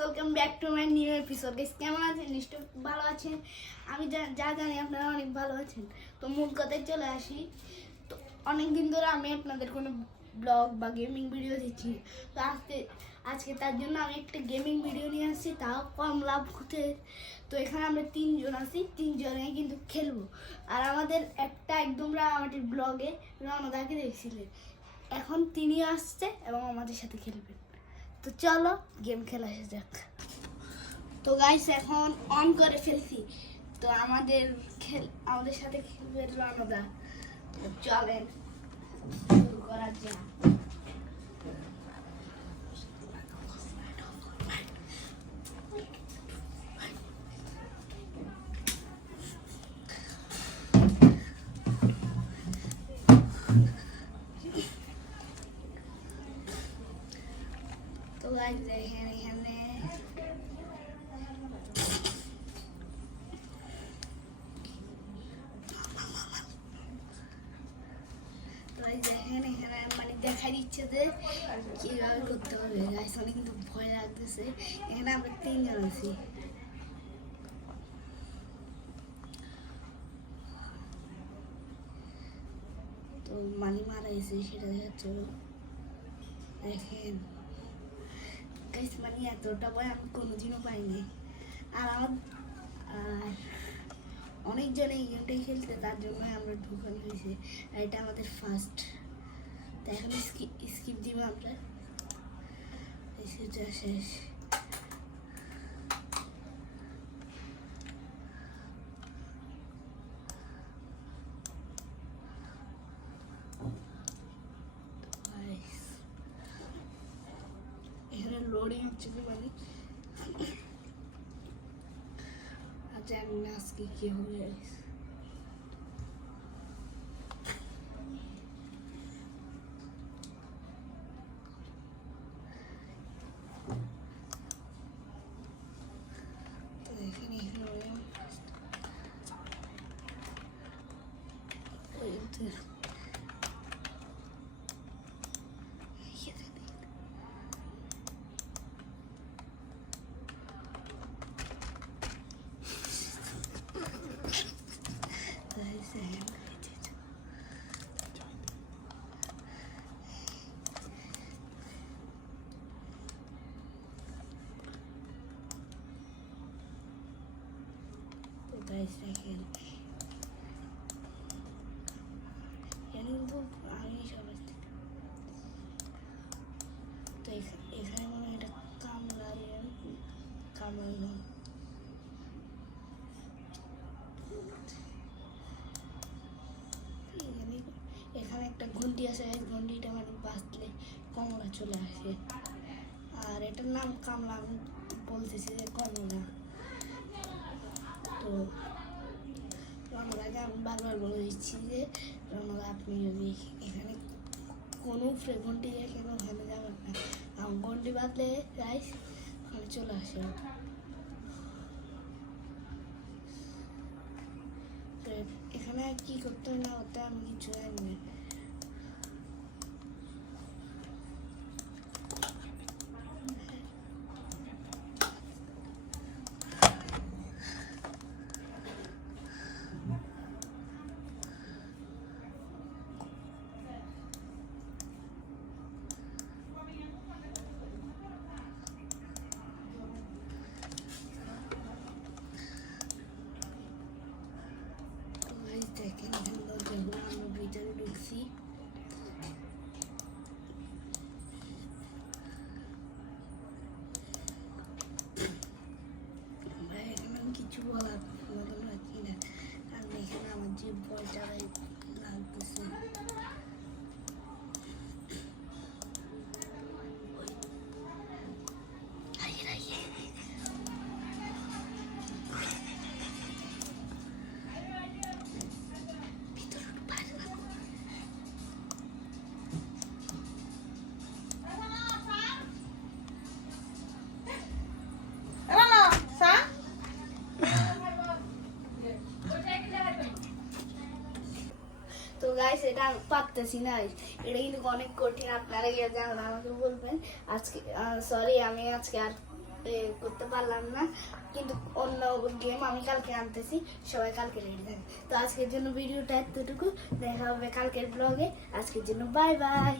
Welcome back to my new episode. Guys কেমন আছেন? নিশ্চয়ই ভালো আছেন। আমি যা জানি আপনারা অনেক ভালো আছেন। তো মূল কথায় চলে আসি। তো অনেক দিন ধরে আমি আপনাদের কোনো ব্লগ বা গেমিং ভিডিও দিচ্ছি। তো আজকে তার জন্য আমি একটা গেমিং ভিডিও নিয়ে আসছি, তাও কম লাভ হতে। তো এখানে আমরা তিনজন আছি, তিনজনে কিন্তু খেলবো। আর আমাদের একটা একদম আমাদের ব্লগে রণদাকে দেখছিলেন, এখন তিনি আসছে এবং আমাদের সাথে খেলবেন। তো চলো গেম খেলা যাক। তো গাইস এখন অন করে ফেলছি। তো আমাদের সাথে খেলবে রণদা। চলেন শুরু করা যাক। তো গাইস দেখেন এখানে মানে দেখা দিচ্ছে যে কিভাবে করতে হবে। গাইস অনেক কিন্তু ভয় লাগতেছে। এখানে আমরা তিনজন আছি। তো মানি মারা গেছে সেটা দেখাচ্ছে। দেখেন গাইস মানে এতটা ভয় আমি কোনোদিনও পাইনি। আর অনেকজন এই গেমটাই খেলতে, তার জন্য আমরা ঢুকানো হয়েছে। আর এটা আমাদের ফার্স্ট। তো এখন স্কিপ দিব আমরা। সেটা শেষ। এখানে লোডিং হচ্ছে কি মানে জানি না আজকে কি হবে। দেখেন কিন্তু আমি সবাই তো এখানে মনে হয় এটা কামড়ানো। এখানে একটা ঘন্টি আছে, ঘন্টিটা মানে বাঁচলে কমলা চলে আসে। আর এটার নাম কামলা, আমি বলতেছি যে কমলা। তো রণদাকে আমি বারবার বলে দিচ্ছি যে রণদা আপনি যদি এখানে কোনো ঘন্টি দেখেন ওখানে যাবেন না, ঘন্টি বাঁধলে রাইস ওখানে চলে আসে। তো এখানে কি করতে না হতে আমি কিছু জানি না। দেখেন দরজাগুলো আমরা ভিতরে ঢুকছি। এখানে কিছু বলার মতন রাখি না, কারণ এখানে আমার যে ভয়টা লাগতেছে। তো গাইস এটা আমি পারতেছি না, এটা কিন্তু অনেক কঠিন। আপনারা গিয়ে জানেন আমাকে বলবেন। আজকে সরি, আমি আজকে আর করতে পারলাম না, কিন্তু অন্য গেম আমি কালকে আনতেছি, সবাই কালকে রেডি থাকে। তো আজকের জন্য ভিডিওটা এতটুকু, দেখা হবে কালকের ব্লগে। আজকের জন্য বাই বাই।